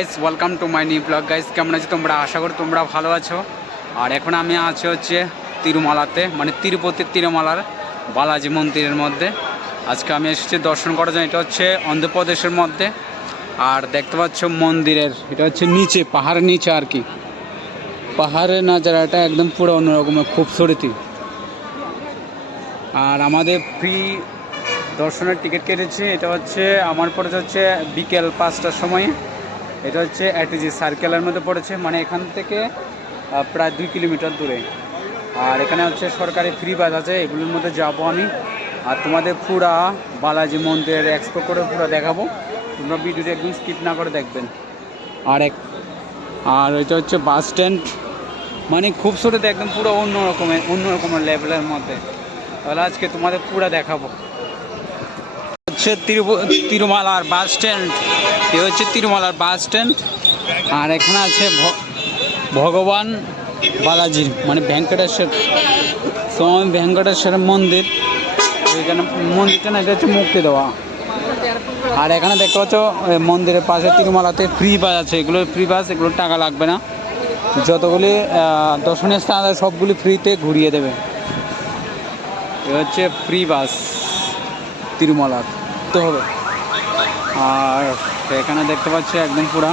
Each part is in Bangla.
Guys welcome to my new blog. Guys কেমন আছো তোমরা? আশা করি তোমরা ভালো আছো। আর এখন আমি আছি হচ্ছে তিরুমালাতে, মানে তিরুপতির তিরুমালার বালাজি মন্দিরের মধ্যে। আজকে আমি এসেছি দর্শন করার জন্য। এটা হচ্ছে অন্ধ্রপ্রদেশের মধ্যে। আর দেখতে পাচ্ছ মন্দিরের এটা হচ্ছে নিচে, পাহাড়ের নিচে আর কি। পাহাড়ের নাজারাটা একদম পুরো অন্যরকমের খুবসুরতি। আর আমাদের ফ্রি দর্শনের টিকিট কেটেছে। এটা হচ্ছে আমার পড়েছে হচ্ছে বিকেল 5টার সময়। এটা হচ্ছে এটিজি সার্কেলের মধ্যে পড়েছে, মানে এখান থেকে প্রায় 2 কিলোমিটার দূরে। আর এখানে হচ্ছে সরকারি ফ্রি বাস আছে, এগুলোর মধ্যে যাবো আমি। আর তোমাদের পুরা বালাজি মন্দিরের এক্সপ্লোর করে পুরো দেখাবো। তোমরা ভিডিওটা একদম স্কিপ না করে দেখবেন। আর এটা হচ্ছে বাস স্ট্যান্ড, মানে খুবসুরতি একদম পুরো অন্য রকমের লেভেলের মধ্যে। তাহলে আজকে তোমাদের পুরো দেখাবো। হচ্ছে তিরুমালার বাস স্ট্যান্ড। এ হচ্ছে তিরুমালার বাস স্ট্যান্ড। আর এখানে আছে ভগবান বালাজির, মানে ভেঙ্কটেশ্বরের মন্দির। এখানে মন্দিরটা না, এটা হচ্ছে মুক্তি দেওয়া। আর এখানে দেখতে পাচ্ছ মন্দিরের পাশে তিরুমালাতে ফ্রি বাস আছে। এগুলো ফ্রি বাস, এগুলো টাকা লাগবে না। যতগুলি দর্শনীয় স্থান আছে সবগুলি ফ্রিতে ঘুরিয়ে দেবে। এ হচ্ছে ফ্রি বাস তিরুমালার তো হবে। আর এখানে দেখতে পাচ্ছি একদম পুরা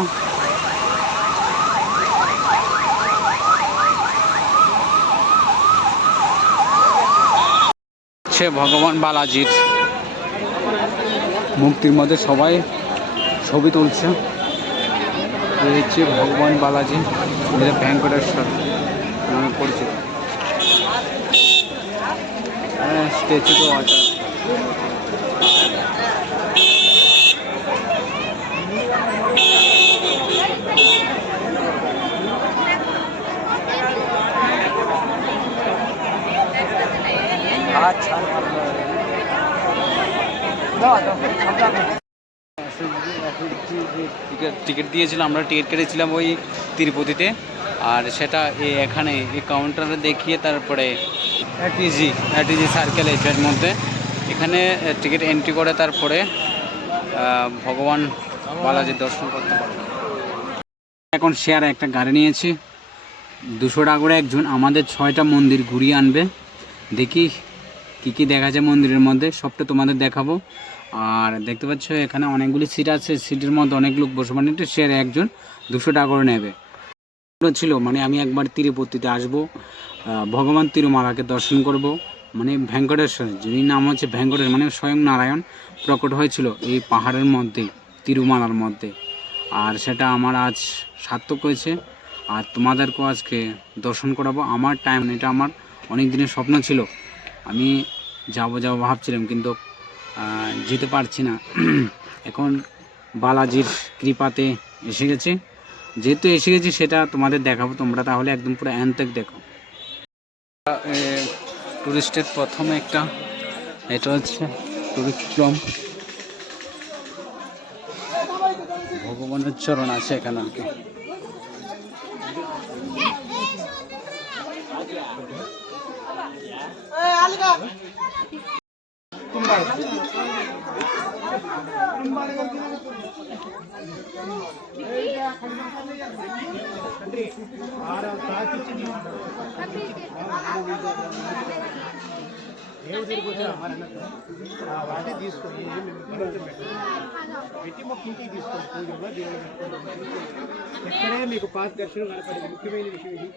হচ্ছে ভগবান বালাজির মুক্তির মধ্যে সবাই ছবি তুলছে। এই হচ্ছে ভগবান বালাজি, এটা ভেঙ্কটেশ্বর নামে পরিচিত। স্ট্যাচু তো আছে। টিকিট দিয়েছিলাম, আমরা টিকিট কেটেছিলাম ওই তিরুপতিতে। আর সেটা এখানে এই কাউন্টারে দেখিয়ে তারপরে এটিজি সার্কেল এর মধ্যে এখানে টিকিট এন্ট্রি করে তারপরে ভগবান বালাজির দর্শন করতে পারবো। এখন শেয়ারে একটা গাড়ি নিয়েছি, 200 টাকা করে একজন। আমাদের 6টা মন্দির ঘুরিয়ে আনবে। দেখি কী দেখা যায় মন্দিরের মধ্যে, সবটা তোমাদের দেখাবো। আর দেখতে পাচ্ছ এখানে অনেকগুলি সিট আছে, সিটের মধ্যে অনেক লোক বসে, মানে শেয়ারে একজন 200 টাকা করে নেবে ছিল। মানে আমি একবার তিরুপতিতে আসবো, ভগবান তিরুমালাকে দর্শন করব। মানে ভেঙ্কটেশ্বর, যিনি নাম হচ্ছে ভেঙ্কটেশ্বর, মানে স্বয়ং নারায়ণ প্রকট হয়েছিল এই পাহাড়ের মধ্যে, তিরুমালার মধ্যে। আর সেটা আমার আজ সার্থক হয়েছে। আর তোমাদেরকেও আজকে দর্শন করাবো। আমার টাইম, এটা আমার অনেক দিনের স্বপ্ন ছিল। আমি যাবো ভাবছিলাম, কিন্তু যেতে পারছি না। এখন বালাজির কৃপাতে এসে গেছি। যেহেতু এসে গেছি সেটা তোমাদের দেখাবো। তোমরা তাহলে একদম পুরো অ্যান্তেক দেখো। টুরিস্টের প্রথমে একটা, এটা হচ্ছে টুরিস্ট প্লম, ভগবানের চরণ আছে এখানে আর কি। ఇక్కడే మీకు పాస్ దర్శనం కనపడేది ముఖ్యమైన విషయం ఇది.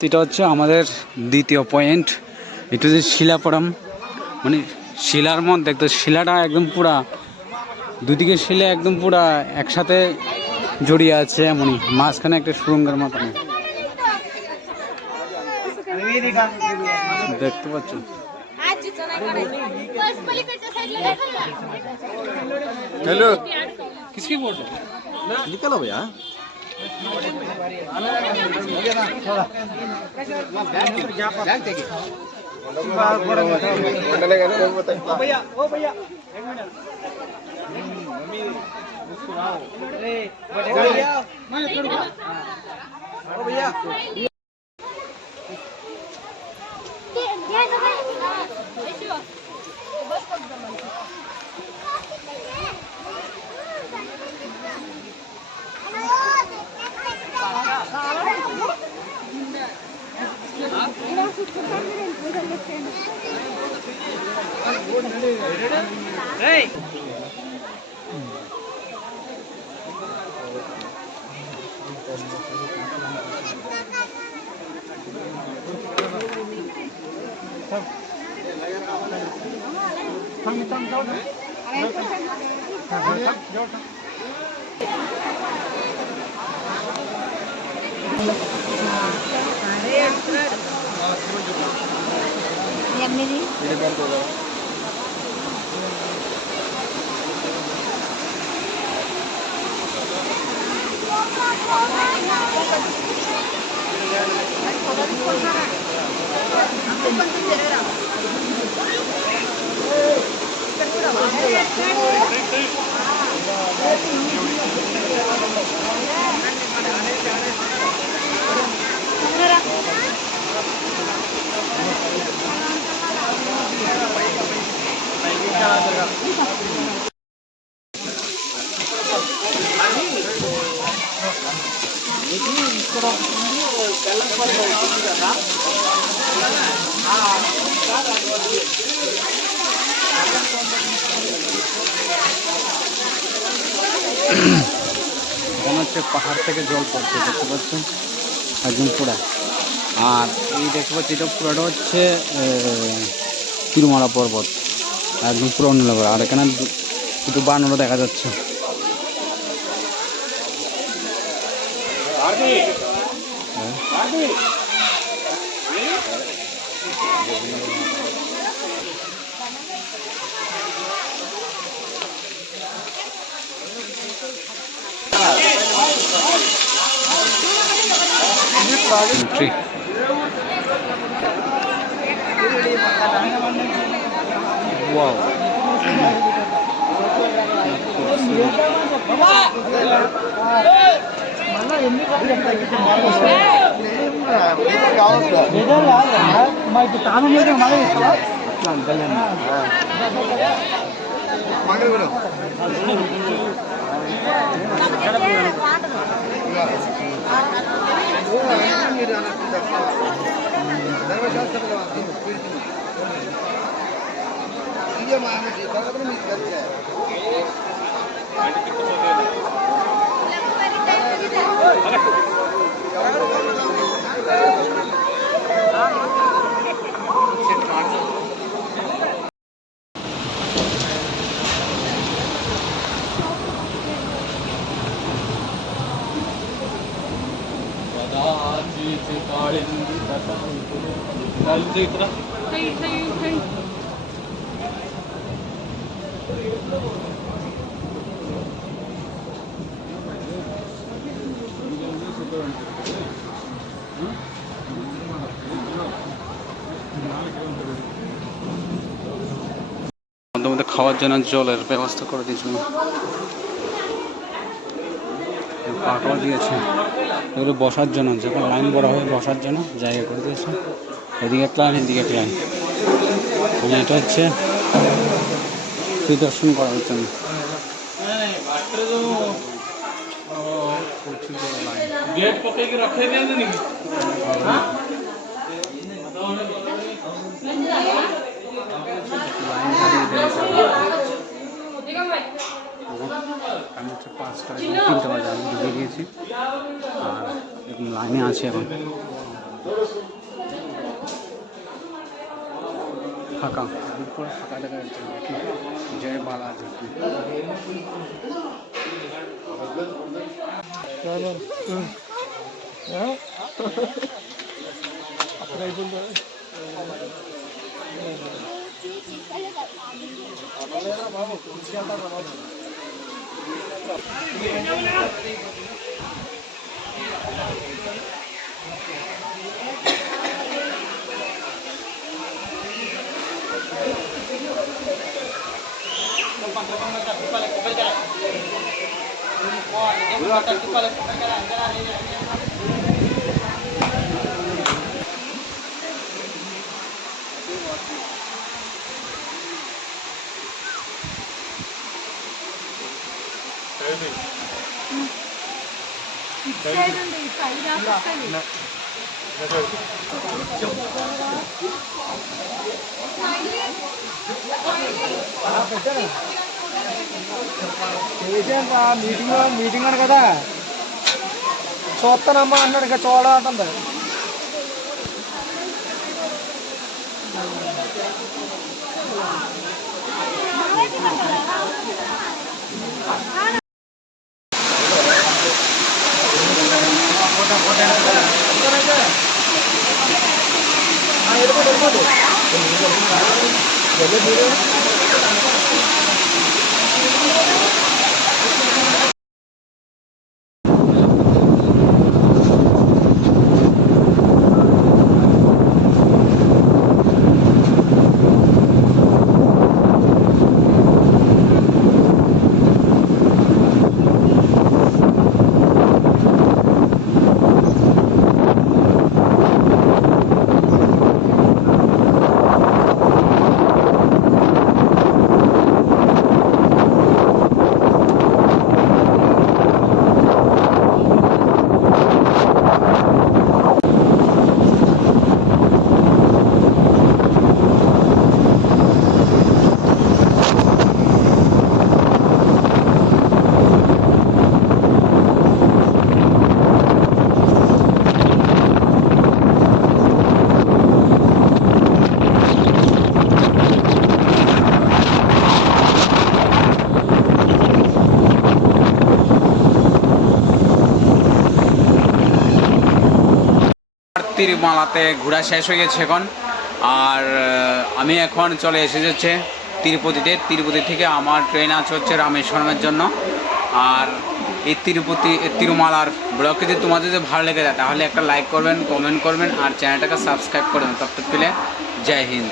এটা হচ্ছে আমাদের দ্বিতীয় পয়েন্ট। এটা হচ্ছে শিলাপুরম, মানে শিলার মধ্যে দেখতো, শিলাটা একদম পুরা দুদিকে শিলা একদম পুরা একসাথে জড়িয়ে আছে, এমনই মাঝখানে একটা সুরঙ্গের মতন দেখতে পাচ্ছ। हेलो किसकी बोल रहे निकलो भैया भैया ओ भैया एक मिनट मम्मी मुस्कुराओ भैया ओ भैया Hey! মনে হচ্ছে পাহাড় থেকে জল পড়ছে, দেখতে পাচ্ছেন একদম পুরা। আর এই দেখতে পাচ্ছি এটা পুরাটা হচ্ছে তিরুমালা পর্বত, একদম পুরো নীলাভ। আর এখানে দুটো বানরও দেখা যাচ্ছে। Tree. Wow. মধ্যে খাওয়ার জন্য জলের ব্যবস্থা করে দিয়েছিল, পাটাও দিয়েছে। এগুলো বসার জন্য, যখন লাইন বড় হয় বসার জন্য জায়গা করে দিয়েছে। এদিকে এক লাইন, এদিকে এক লাইন। এটা হচ্ছে পরিদর্শন করার জন্য। আমি হচ্ছে 5টা 3টা বাজে আমি ঢুকে গিয়েছি, আর এরকম লাইনে আছে এখন। ফাঁকা, পুরো ফাঁকা দেখা যাচ্ছে, জয় বালা দেখি। మీటింగ్ అని కదా చూస్తానమ్మా అన్నాడు ఇంకా చూడాలంటుంది. তিরুমালাতে ঘোরা শেষ হয়ে গেছে এখন, আর আমি এখন চলে এসে যাচ্ছে তিরুপতিতে। তিরুপতি থেকে আমার ট্রেন আছে হচ্ছে রামেশ্বরমের জন্য। আর এই তিরুমালার ব্লগটি যদি তোমাদের যদি ভালো লেগে যায় তাহলে একটা লাইক করবেন, কমেন্ট করবেন আর চ্যানেলটাকে সাবস্ক্রাইব করবেন। তব তক পেলে জয় হিন্দ।